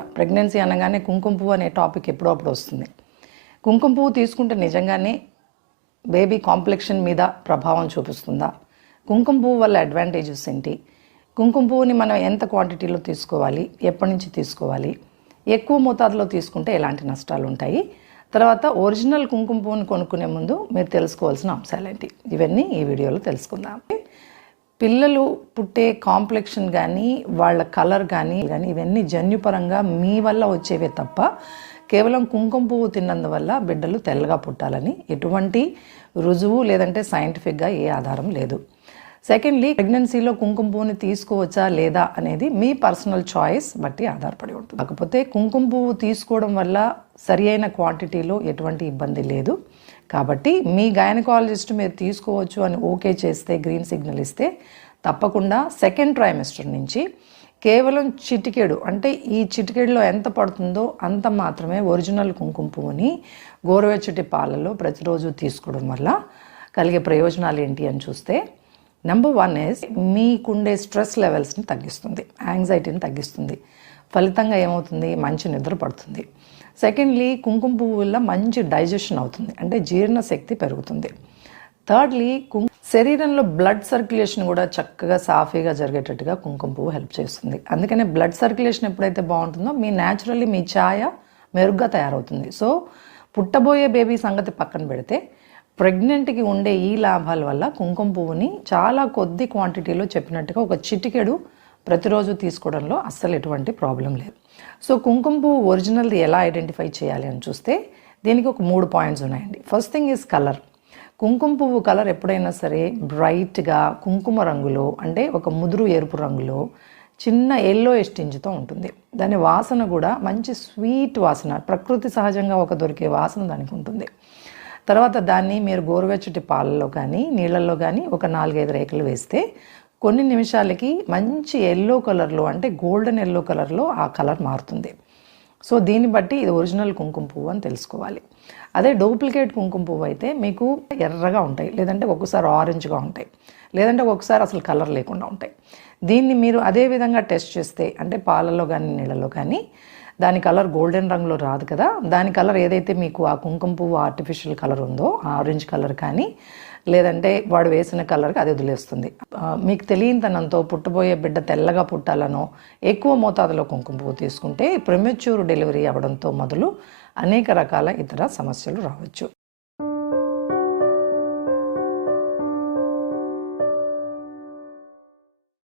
Pregnancy అనగానే కుంకుమ పువ్వు అనే టాపిక్ ఎప్పుడో అప్పుడు వస్తుంది. కుంకుమ పువ్వు తీసుకుంటే నిజంగానే బేబీ కాంప్లెక్షన్ మీద ప్రభావం చూపిస్తుందా? కుంకుమ పువ్వు వల్ల అడ్వాంటేజెస్ ఏంటి? కుంకుమ పువ్వుని మనం ఎంత క్వాంటిటీలో తీసుకోవాలి? ఎప్పటి నుంచి తీసుకోవాలి? ఎక్కువ మోతాదులో తీసుకుంటే ఎలాంటి నష్టాలు ఉంటాయి? తర్వాత ఒరిజినల్ కుంకుమ పువ్వుని కొనుక్కునే ముందు మీరు తెలుసుకోవాల్సిన అంశాలేంటి? ఇవన్నీ ఈ వీడియోలో తెలుసుకుందాం. పిల్లలు పుట్టే కాంప్లెక్షన్ కానీ వాళ్ళ కలర్ కానీ కానీ ఇవన్నీ జన్యుపరంగా మీ వల్ల వచ్చేవే తప్ప కేవలం కుంకుమ పువ్వు తిన్నందువల్ల బిడ్డలు తెల్లగా పుట్టాలని ఎటువంటి రుజువు లేదంటే సైంటిఫిక్గా ఏ ఆధారం లేదు. సెకండ్లీ ప్రెగ్నెన్సీలో కుంకుమ పువ్వుని తీసుకోవచ్చా లేదా అనేది మీ పర్సనల్ చాయిస్ బట్టి ఆధారపడి ఉంటుంది. కాకపోతే కుంకుమ పువ్వు తీసుకోవడం వల్ల సరి అయిన క్వాంటిటీలో ఎటువంటి ఇబ్బంది లేదు. కాబట్టి మీ గైనకాలజిస్ట్ మీరు తీసుకోవచ్చు అని ఓకే చేస్తే గ్రీన్ సిగ్నల్ ఇస్తే తప్పకుండా సెకండ్ ట్రైమెస్టర్ నుంచి కేవలం చిటికెడు అంటే ఈ చిటికెడులో ఎంత పడుతుందో అంత మాత్రమే ఒరిజినల్ కుంకుమ పువ్వుని గోరువెచ్చటి పాలలో ప్రతిరోజు తీసుకోవడం వల్ల కలిగే ప్రయోజనాలు ఏంటి అని చూస్తే నెంబర్ వన్ ఇస్ మీకుండే స్ట్రెస్ లెవెల్స్ని తగ్గిస్తుంది యాంగ్జైటీని తగ్గిస్తుంది. ఫలితంగా ఏమవుతుంది? మంచి నిద్ర పడుతుంది. సెకండ్లీ కుంకుమ పువ్వు వల్ల మంచి డైజెషన్ అవుతుంది అంటే జీర్ణశక్తి పెరుగుతుంది. థర్డ్లీ కుం శరీరంలో బ్లడ్ సర్క్యులేషన్ కూడా చక్కగా సాఫీగా జరిగేటట్టుగా కుంకుమ పువ్వు హెల్ప్ చేస్తుంది. అందుకనే బ్లడ్ సర్క్యులేషన్ ఎప్పుడైతే బాగుంటుందో మీ న్యాచురల్లీ మీ ఛాయ మెరుగ్గా తయారవుతుంది. సో పుట్టబోయే బేబీ సంగతి పక్కన పెడితే ప్రెగ్నెంట్కి ఉండే ఈ లాభాల వల్ల కుంకుమ పువ్వుని చాలా కొద్ది క్వాంటిటీలో చెప్పినట్టుగా ఒక చిటికెడు ప్రతిరోజు తీసుకోవడంలో అస్సలు ఎటువంటి ప్రాబ్లం లేదు. సో కుంకుమ పువ్వు ఒరిజినల్ది ఎలా ఐడెంటిఫై చేయాలి అని చూస్తే దీనికి ఒక మూడు పాయింట్స్ ఉన్నాయండి. First thing is colour. కుంకుమ పువ్వు కలర్ ఎప్పుడైనా సరే బ్రైట్గా కుంకుమ రంగులో అంటే ఒక ముదురు ఎరుపు రంగులో చిన్న ఎల్లో ఎస్టింజ్తో ఉంటుంది. దాని వాసన కూడా మంచి స్వీట్ వాసన ప్రకృతి సహజంగా ఒక దొరికే వాసన దానికి ఉంటుంది. తర్వాత దాన్ని మీరు గోరువెచ్చటి పాలలో కానీ నీళ్ళల్లో కానీ ఒక నాలుగైదు రేకులు వేస్తే కొన్ని నిమిషాలకి మంచి ఎల్లో కలర్లో అంటే గోల్డెన్ ఎల్లో కలర్లో ఆ కలర్ మారుతుంది. సో దీన్ని బట్టి ఇది ఒరిజినల్ కుంకుమ పువ్వు అని తెలుసుకోవాలి. అదే డూప్లికేట్ కుంకుమ పువ్వు అయితే మీకు ఎర్రగా ఉంటాయి లేదంటే ఒక్కొక్కసారి ఆరెంజ్గా ఉంటాయి లేదంటే ఒక్కొక్కసారి అసలు కలర్ లేకుండా ఉంటాయి. దీన్ని మీరు అదే విధంగా టెస్ట్ చేస్తే అంటే పాలలో కానీ నీళ్ళలో కానీ దాని కలర్ గోల్డెన్ రంగులో రాదు కదా? దాని కలర్ ఏదైతే మీకు ఆ కుంకుమ పువ్వు ఆర్టిఫిషియల్ కలర్ ఉందో ఆరెంజ్ కలర్ కానీ లేదంటే వాడు వేసిన కలర్కి అది వదిలేస్తుంది. మీకు తెలియనితనంతో పుట్టబోయే బిడ్డ తెల్లగా పుట్టాలనో ఎక్కువ మోతాదులో కుంకుమ పువ్వు తీసుకుంటే ప్రెమెచ్యూర్ డెలివరీ అవ్వడంతో మొదలు అనేక రకాల ఇతర సమస్యలు రావచ్చు.